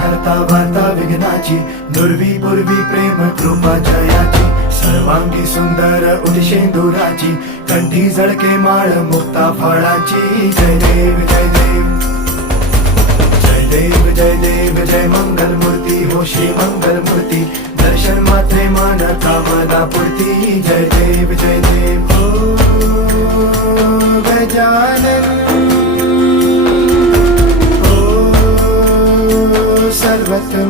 हरता वार्ता विघ्नाची, दुर्वी पूर्वी प्रेम कृपा जयाची, सर्वांगी सुंदर उदिशेंदुराची, कंठी झळके माळ मुक्ता फळाची. जय देव जय देव जय देव जय देव जय मंगल मूर्ती हो श्री मंगल मूर्ती, दर्शन मात्रे मान कामना पूर्ती. जय देव जय देव ओ गजानन सर्वत्र